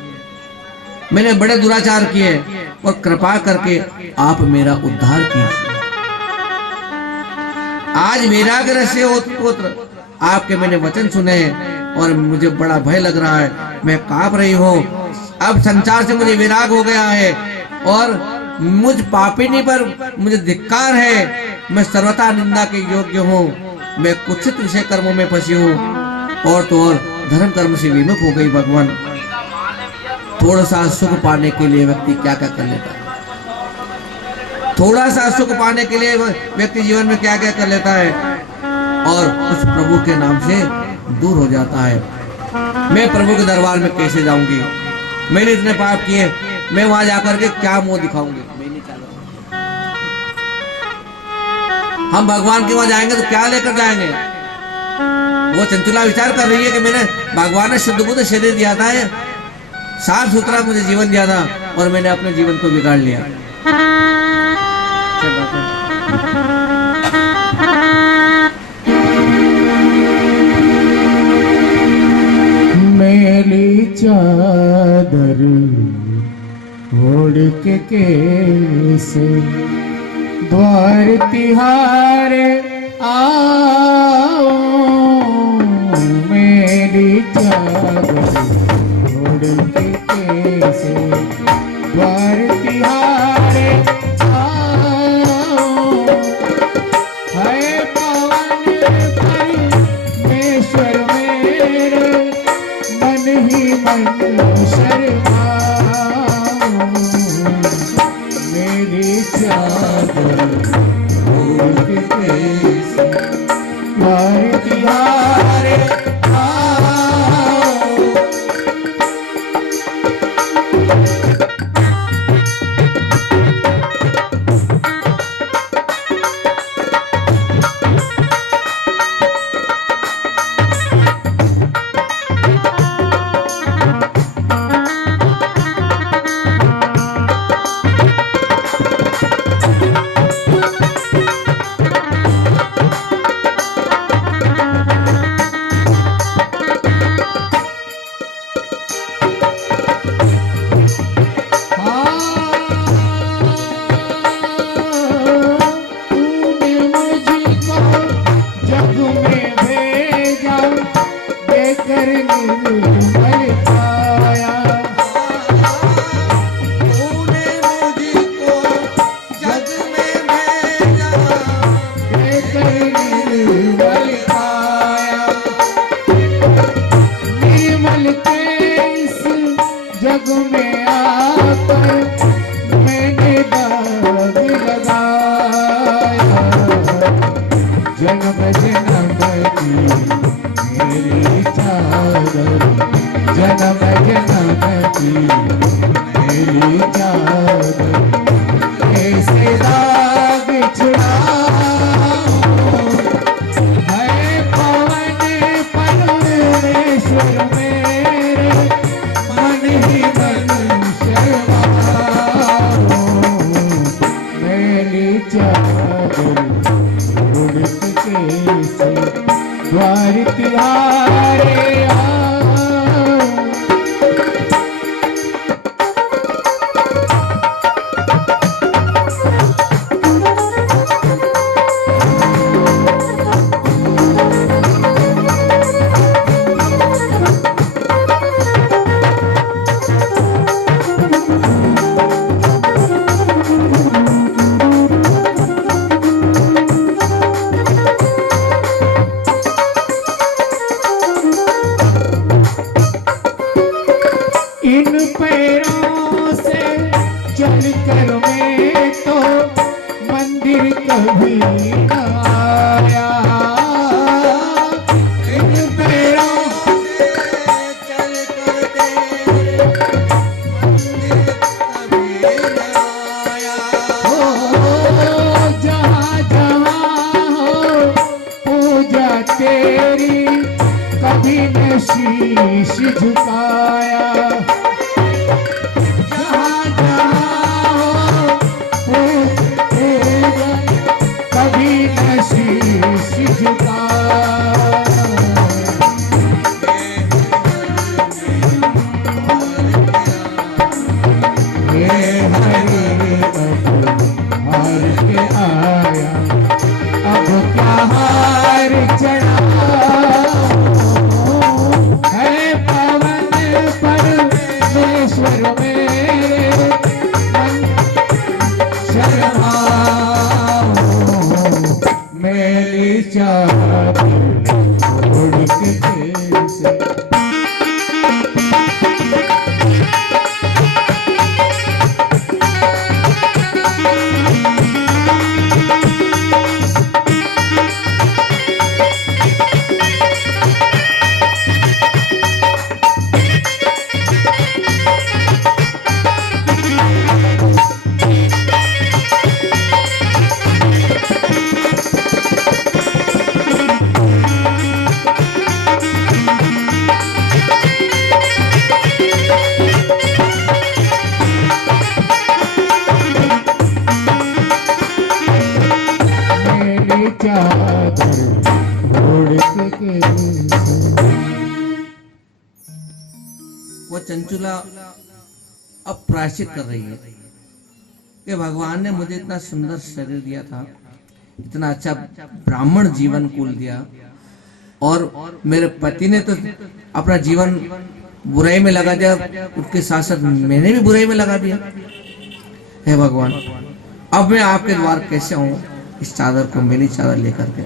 मैंने बड़े दुराचार किए, और कृपा करके आप मेरा उद्धार कीजिए। आज वैराग्य से उत्पुत्र आपके मैंने वचन सुने और मुझे बड़ा भय लग रहा है, मैं कांप रही हूँ। अब संसार से मुझे विराग हो गया है और मुझ पापिनी पर मुझे धिक्कार है, मैं सर्वथा निंदा के योग्य हूँ, मैं कुत्सित विषय कर्मों में फंसी हूँ, और तो और धर्म कर्म से विमुख हो गई। भगवान, थोड़ा सा सुख पाने के लिए व्यक्ति क्या क्या कर लेता है, थोड़ा सा सुख पाने के लिए व्यक्ति जीवन में क्या क्या कर लेता है, और उस प्रभु के नाम से दूर हो जाता है। मैं प्रभु के दरबार में कैसे जाऊंगी, मैंने इतने पाप किए, मैं वहां जाकर के क्या मुंह दिखाऊंगी, मैं नहीं चाहता। हम भगवान के वहां जाएंगे तो क्या लेकर जाएंगे? वो चंचुला विचार कर रही है कि मैंने, भगवान ने शुद्ध बुद्ध शरीर दिया था, साफ सुथरा मुझे जीवन दिया था, और मैंने अपने जीवन को बिगाड़ लिया। मेरी चादर ओढ़ के कैसे द्वार तिहारे आओ, मेरी चादर ओढ़ के कैसे द्वार तिहारे आओ, है पवन परमेश्वर मेरे मन ही मन शर्माओ, मेरी चादर ओढ़ के कैसे द्वार तिहारे जग में आकर मैंने दाग लगाया, जन्म जना चादर जन्म जन्म की मेरी चादर ऐसे दाग छुड़ाओ है पवन परमेश्वर मेरे मन ही मन शर्माओ मेरी चादर उड़त कैसे द्वार तिहारे आओ इन पैरों से चलकर मैं तो मंदिर कभी न आया इन पैरों से चलकर तेरे मंदिर कभी न आया हो जहाँ जहाँ हो पूजा तेरी कभी न शीश झुकाया कभी न शीश झुकाया हे हरि अब हार के आया अब क्या हार चढ़ाओ है पवन परमेश्वर मेरे मन शर्माओ मेरी चादर उड़ के कैसे चादर ओढ़ के वो चंचुला अब प्रायश्चित कर रही है कि भगवान ने मुझे इतना सुंदर शरीर दिया था, इतना अच्छा ब्राह्मण जीवन कुल दिया, और मेरे पति ने तो अपना जीवन बुराई में लगा दिया, उसके साथ साथ मैंने भी बुराई में लगा दिया। हे भगवान, अब मैं आपके द्वार कैसे आऊं इस चादर को, मेरी चादर लेकर के।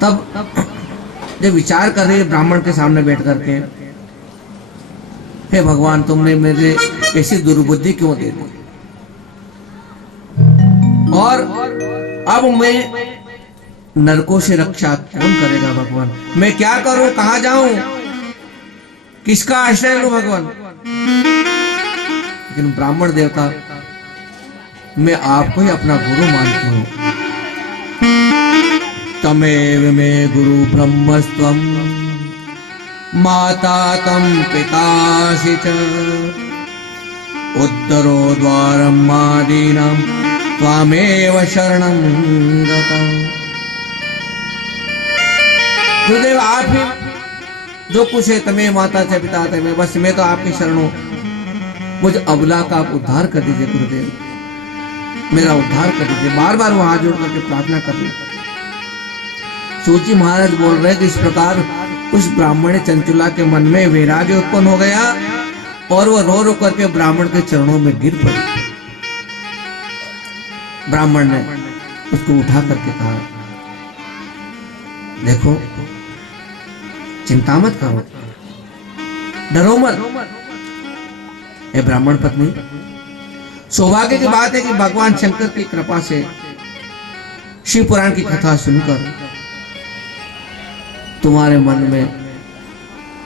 तब जब विचार कर रही है ब्राह्मण के सामने बैठ करके, हे भगवान, तुमने मेरे ऐसी दुर्बुद्धि क्यों दे दी, और अब मैं नरकों से रक्षा कौन करेगा भगवान? मैं क्या करूं, कहां जाऊं, किसका आश्रय लूं भगवान? लेकिन ब्राह्मण देवता, मैं आपको ही अपना गुरु मानती हूं। तमेव मे गुरु ब्रह्मस्त्वं माता तं पितासि च उत्तरो द्वारम् आदीनां त्वामेव शरणं गतम्। गुरुदेव, आप ही जो कुछ है, तमें माता च पिता तमें, बस मैं तो आपकी शरण हूं। मुझ अबला का आप उद्धार कर दीजिए गुरुदेव, मेरा उद्धार कर दीजिए। बार बार वो हाथ जोड़ करके प्रार्थना कर रहे। सूची महाराज बोल रहे कि इस प्रकार उस ब्राह्मण चंचुला के मन में वैराग्य उत्पन्न हो गया और वो रो रो करके ब्राह्मण के चरणों में गिर पड़ी। ब्राह्मण ने उसको उठा करके कहा, देखो, चिंता मत करो, डरो मत। हे ब्राह्मण पत्नी, सौभाग्य की बात है कि भगवान शंकर की कृपा से शिव पुराण की कथा सुनकर तुम्हारे मन में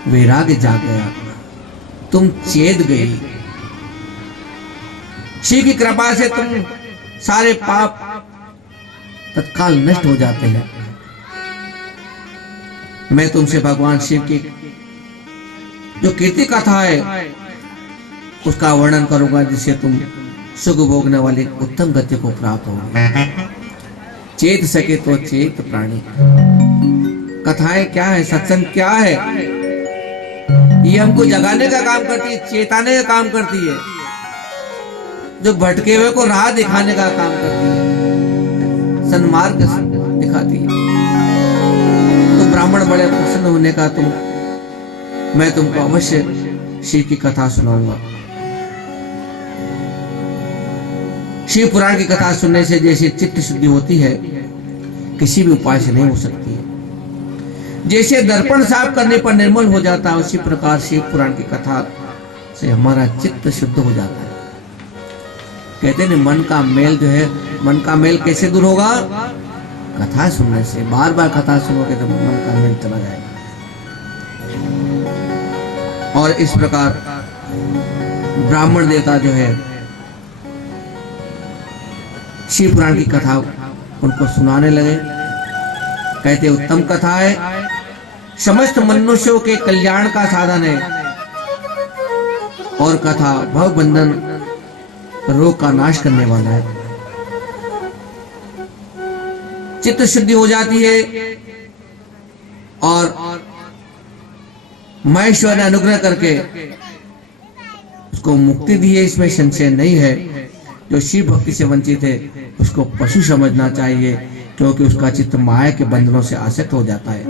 वैराग्य जाग गया, तुम चेत गई। शिव की कृपा से तुम सारे पाप तत्काल नष्ट हो जाते हैं। मैं तुमसे भगवान शिव की जो कीर्ति कथा है उसका वर्णन करूंगा, जिससे तुम सुख भोगने वाली उत्तम गति को प्राप्त होगी। चेत सके तो चेत प्राणी। कथाएं क्या है, सत्संग क्या है? ये हमको जगाने का काम करती है, चेताने का काम करती है, जो भटके हुए को राह दिखाने का काम करती है, सन्मार्ग दिखाती है। तो ब्राह्मण बड़े प्रसन्न होने का मैं तुमको अवश्य शिव की कथा सुनाऊंगा। शिव पुराण की कथा सुनने से जैसे चित्त शुद्धि होती है, किसी भी उपाय से नहीं हो सकती है। जैसे दर्पण साफ करने पर निर्मल हो जाता है, उसी प्रकार शिव पुराण की कथा से हमारा चित्त शुद्ध हो जाता है। कहते हैं मन का मेल जो है, मन का मेल कैसे दूर होगा? कथा सुनने से। बार बार कथा सुनोगे तो मन का मेल चला जाएगा। और इस प्रकार ब्राह्मण देवता जो है शिव पुराण की कथा उनको सुनाने लगे। कहते उत्तम कथा है, समस्त मनुष्यों के कल्याण का साधन है, और कथा भव बंधन रोग का नाश करने वाला है। चित्त शुद्धि हो जाती है और महेश्वर ने अनुग्रह करके उसको मुक्ति दी है, इसमें संशय नहीं है। जो शिव भक्ति से वंचित है उसको पशु समझना चाहिए, क्योंकि उसका चित्त माया के बंधनों से आसक्त हो जाता है।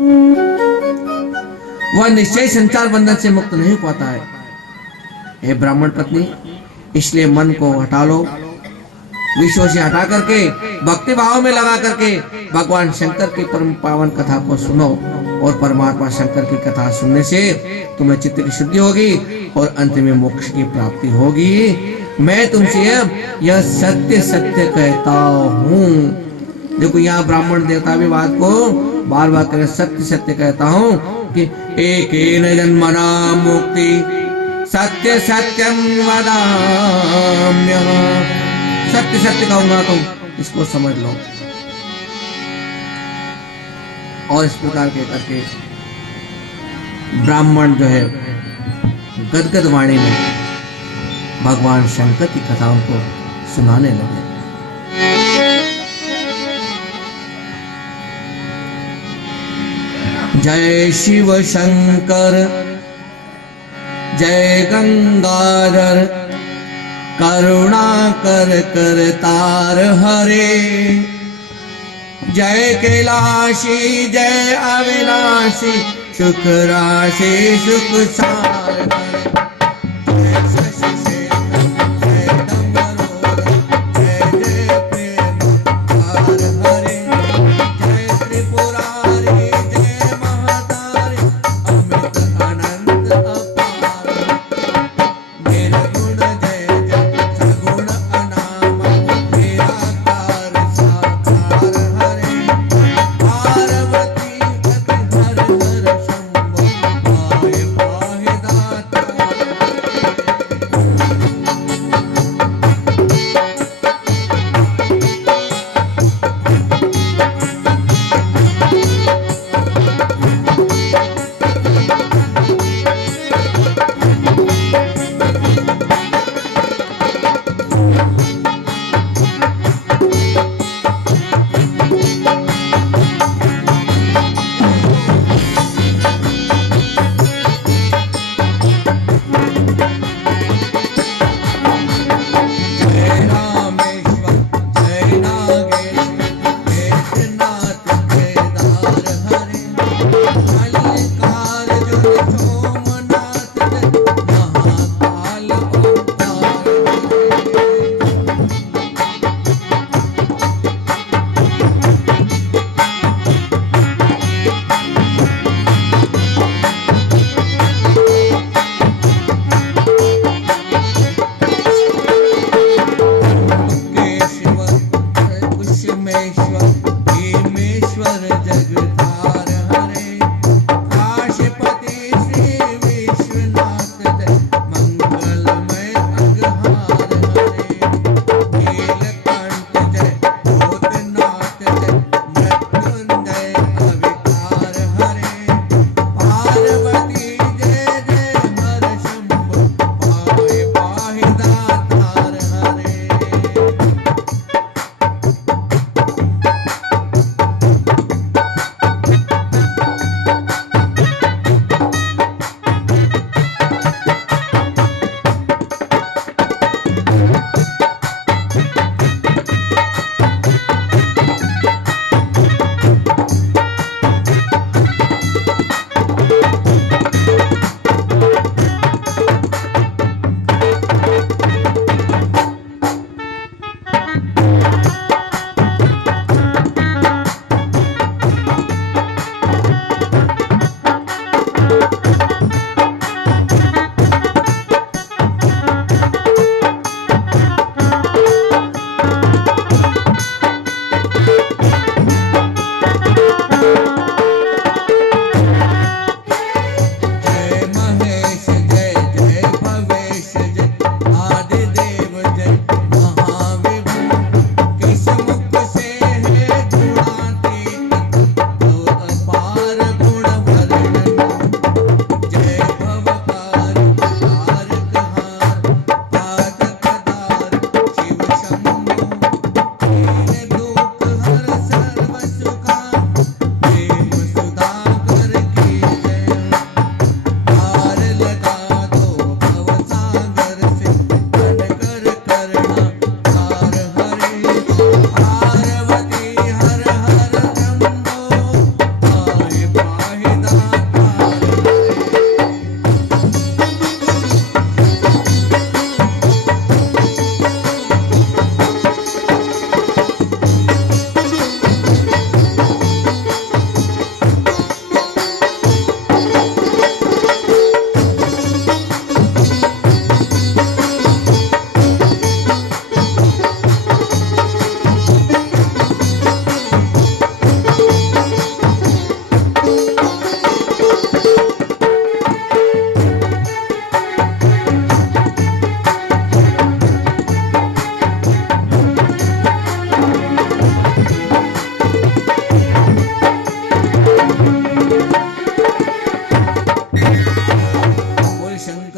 वह निश्चय संसार बंधन से मुक्त नहीं हो पाता है। हे ब्राह्मण पत्नी, इसलिए मन को हटा लो, विश्व से हटा करके भक्ति भाव में लगा करके भगवान शंकर की परम पावन कथा को सुनो, और परमात्मा शंकर की कथा सुनने से तुम्हें चित्त की शुद्धि होगी और अंत में मोक्ष की प्राप्ति होगी। मैं तुमसे यह सत्य सत्य कहता हूँ। देखो यहाँ ब्राह्मण देवता भी बात को बार बार कर सत्य सत्य कहता हूँ कि एकेन जन्मना मुक्ति सत्य सत्यम वदाम्यहम्। सत्य सत्य कहूंगा, तुम इसको समझ लो। और इस प्रकार के करके ब्राह्मण जो है गदगद वाणी में भगवान शंकर की कथाओं को सुनाने लगे। जय शिव शंकर, जय गंगाधर, करुणा कर करतार हरे। जय कैलाशी, जय अविनाशी, सुख राशि सुख सार हरे। जय शशि शेखर, जय डमरूधर, जय जय प्रेमकार हरे। जय त्रिपुरारी, जय महातारी, अमित अनंत अपार। निर्गुण जय जय सगुण अनामय, निराकार साकार हरे। पार्वती गति हर हर शंभो, पाहि पाहि दाता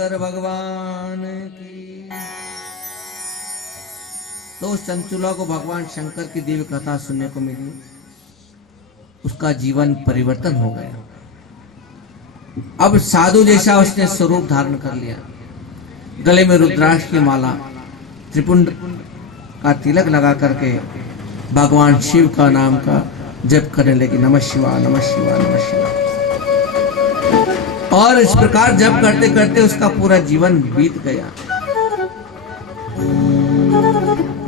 शंकर भगवान की। तो उस चंचुला को भगवान शंकर की दिव्य कथा सुनने को मिली, उसका जीवन परिवर्तन हो गया। अब साधु जैसा उसने स्वरूप धारण कर लिया, गले में रुद्राक्ष की माला, त्रिपुंड का तिलक लगा करके भगवान शिव का नाम का जप करने लगी, नमः शिवाय नमः शिवाय नमः शिवाय। और इस प्रकार जप करते करते उसका पूरा जीवन बीत गया।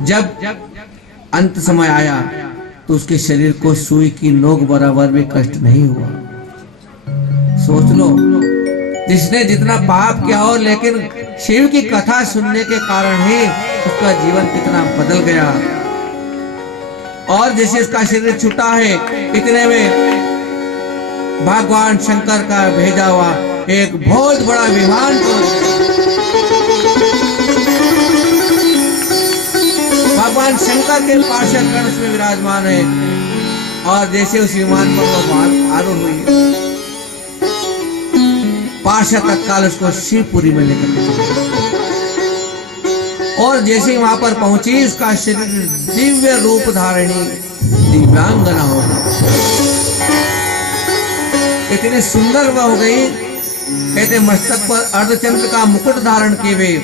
जब अंत समय आया तो उसके शरीर को सुई की नोक बराबर भी कष्ट नहीं हुआ। सोच लो, जिसने जितना पाप किया हो, लेकिन शिव की कथा सुनने के कारण ही उसका जीवन कितना बदल गया। और जैसे इसका शरीर छूटा है, इतने में भगवान शंकर का भेजा हुआ एक बहुत बड़ा विमान भगवान शंकर के पार्षद गण उसमें विराजमान है। और जैसे उस विमान पर वो आरूढ़ हुई, पार्षद तत्काल उसको शिवपुरी में लेकर चले। और जैसे ही वहां पर पहुंची, उसका शरीर दिव्य रूप धारणी दिव्यांगना हो गई। इतनी सुंदर वह हो गई, कहते मस्तक पर अर्धचंद्र का मुकुट धारण किए हुए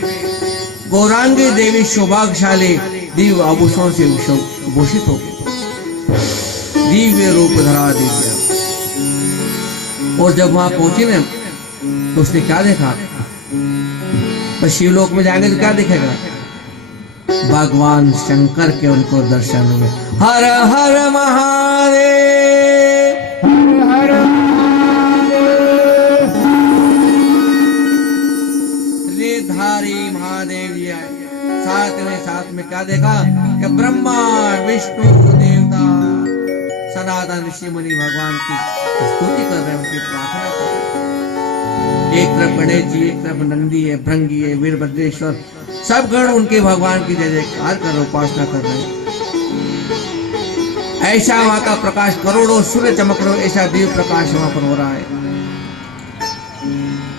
गौरांगी देवी सौभाग्यशाली दिव्य आभूषणों से भूषित हो गई, दिव्य रूप धरा दिव्या। और जब वहां पहुंची ना, तो उसने क्या देखा? तो शिवलोक में जाएंगे तो क्या दिखेगा? भगवान शंकर के उनको दर्शन हुए। हर हर महादेव, हर हर धारी महादेव जी आए। साथ में क्या देखा कि ब्रह्मा विष्णु देवता सनातन ऋषि मुनि भगवान की स्तुति कर रहे हैं, उनकी प्रार्थना कर रहे हैं। एक तरफ गणेश जी, एक तरफ नंदी है, भृंगी है, वीरभद्रेश्वर, सब गण उनके भगवान की जय जयकार कर उपासना कर रहे हैं। ऐसा वहां का प्रकाश, करोड़ों सूर्य चमक रहे, ऐसा दिव्य प्रकाश वहां पर हो रहा है।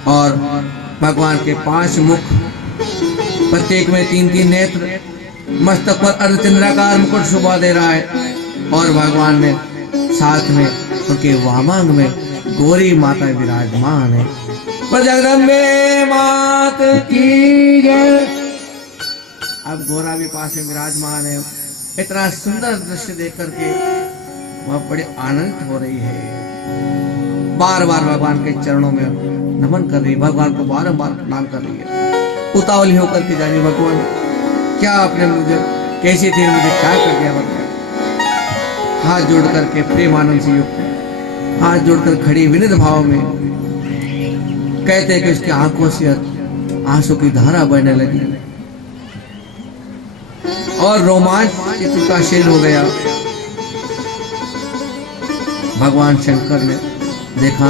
और भगवान के 5 मुख, प्रत्येक में 3-3 नेत्र, मस्तक पर अर्धचंद्राकार मुकुट शोभा दे रहा है। और भगवान में साथ में उनके वामांग में गौरी माता विराजमान है। जगदम्बे मात की जय। अब गौरा भी पास में विराजमान है। इतना सुंदर दृश्य देख करके वह बड़े आनंदित हो रही है, बार बार भगवान के चरणों में नमन कर रही है, भगवान को बारंबार प्रणाम कर रही है। उतावली होकर के जा रही, भगवान क्या आपने मुझे, कैसी थी, मुझे क्या कर दिया भगवान। हाथ जोड़ करके प्रेमानंद से युक्त हाथ जोड़कर खड़ी विनम्र भाव में कहते हैं कि उसकी आंखों से आंसू की धारा बहने लगी और रोमांच का शील हो गया। भगवान शंकर ने देखा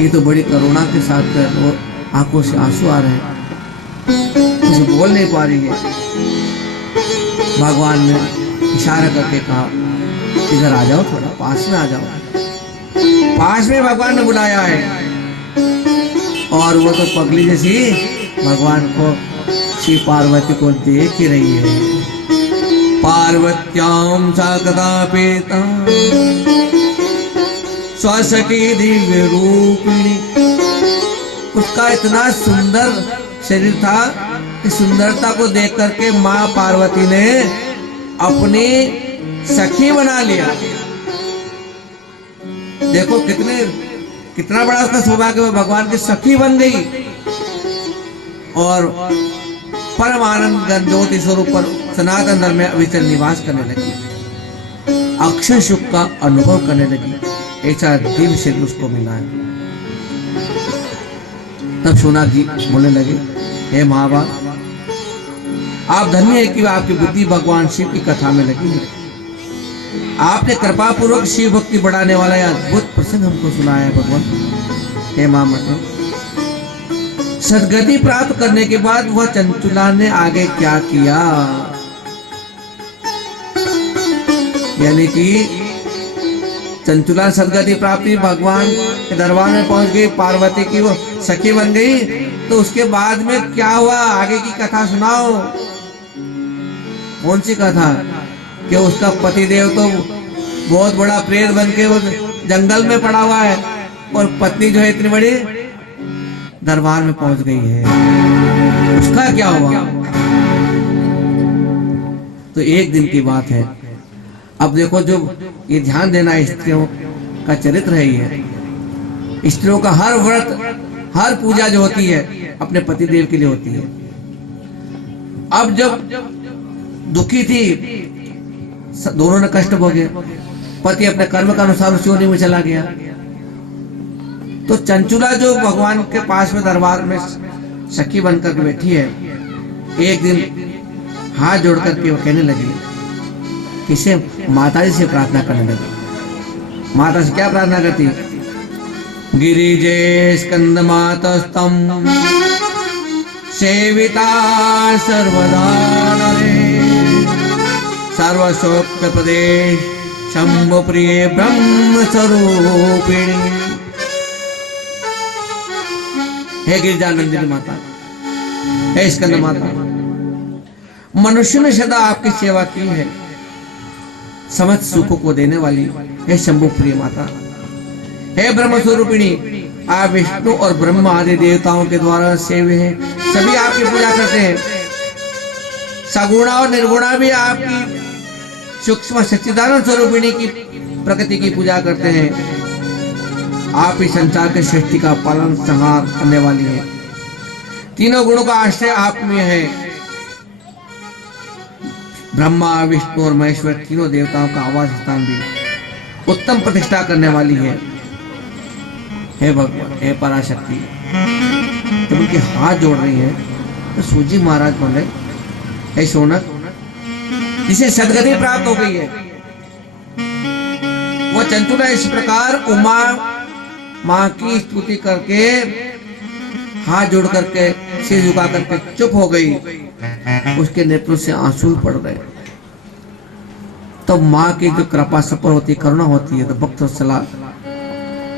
ये तो बड़ी करुणा के साथ वो आंखों से आंसू आ रहे हैं, कुछ बोल नहीं पा रही है। भगवान ने इशारा करके कहा इधर आ जाओ, थोड़ा पास में आ जाओ। पास में भगवान ने बुलाया है और वो तो पगली जैसी भगवान को श्री पार्वती को देख ही रही है। पार्वत्याम साकदा पेता स्वसखी दिव्य रूपिणी। उसका इतना सुंदर शरीर था कि सुंदरता को देख करके माँ पार्वती ने अपनी सखी बना लिया। देखो कितना बड़ा उसका सौभाग्य, वो भगवान की सखी बन गई और परम आनंद ज्योति स्वरूप पर सनातन धर्म में अविचल निवास करने लगी, अक्षय सुख का अनुभव करने लगी। ऐसा दिव्य शरीर उसको मिला है। तब सोनाथ जी बोलने लगे, हे महाभाग, आप धन्य है कि आपकी बुद्धि भगवान शिव की कथा में लगी है। आपने कृपा पूर्वक शिव भक्ति बढ़ाने वाला यह अद्भुत प्रसंग हमको सुनाया है। भगवान हे महामते, सदगति प्राप्त करने के बाद वह चंचुला ने आगे क्या किया, यानी कि चंचुला सदगति प्राप्ति, भगवान के दरबार में पहुंच गई, पार्वती की वो सखी बन गई। तो उसके बाद में क्या हुआ, आगे की कथा सुनाओ। कौन सी कथा? कि उसका पतिदेव तो बहुत बड़ा प्रेत बन के वो जंगल में पड़ा हुआ है, और पत्नी जो है इतनी बड़ी दरबार में पहुंच गई है। उसका क्या हुआ? तो एक दिन की बात है। अब देखो, जो ये ध्यान देना, स्त्रियों का चरित्र है ये। स्त्रियों का हर व्रत, हर पूजा जो होती है अपने पतिदेव के लिए होती है। अब जब दुखी थी, दोनों ने कष्ट भोगे, पति अपने कर्म के अनुसार उस योनि में चला गया। तो चंचुला जो भगवान के पास में दरबार में सखी बनकर के बैठी है, एक दिन हाथ जोड़ करके वो कहने लगी, किसे? माता जी से प्रार्थना करने लगी। माता से क्या प्रार्थना करती? गिरिजे स्कंद मातस्तम सेविता सर्वदा सर्वशोक प्रदेश शंभु प्रिय ब्रह्म स्वरूपिणी। हे गिरिजानंदिनी माता, हे स्कंद माता, मनुष्य ने सदा आपकी सेवा की है, समस्त सुखों को देने वाली हे शंभु प्रिय माता, हे ब्रह्म स्वरूपिणी, आप विष्णु और ब्रह्मा आदि देवताओं के द्वारा सेव्य हैं, सभी आपकी पूजा करते हैं। सगुणा और निर्गुणा भी आपकी सूक्ष्म सच्चिदानंद स्वरूपिणी की प्रकृति की पूजा करते हैं। आप इस संसार के सृष्टि का पालन संहार करने वाली है। तीनों गुणों का आश्रय आप में है। ब्रह्मा, विष्णु और महेश्वर तीनों देवताओं का आवास स्थान भी उत्तम प्रतिष्ठा करने वाली है। हे भगवान, हे पराशक्ति। तो उनके हाथ जोड़ रही है। तो सूजी महाराज बोले, हे शौनक, जिसे सदगति प्राप्त हो गई है, वो चंचुला इस प्रकार उमा मां की स्तुति करके हाथ जोड़ करके सिर झुका करके चुप हो गई। उसके नेत्रों से आंसू पड़ रहे। तो माँ की जो कृपा सब पर होती है, करुणा होती है, तो भक्त सलाह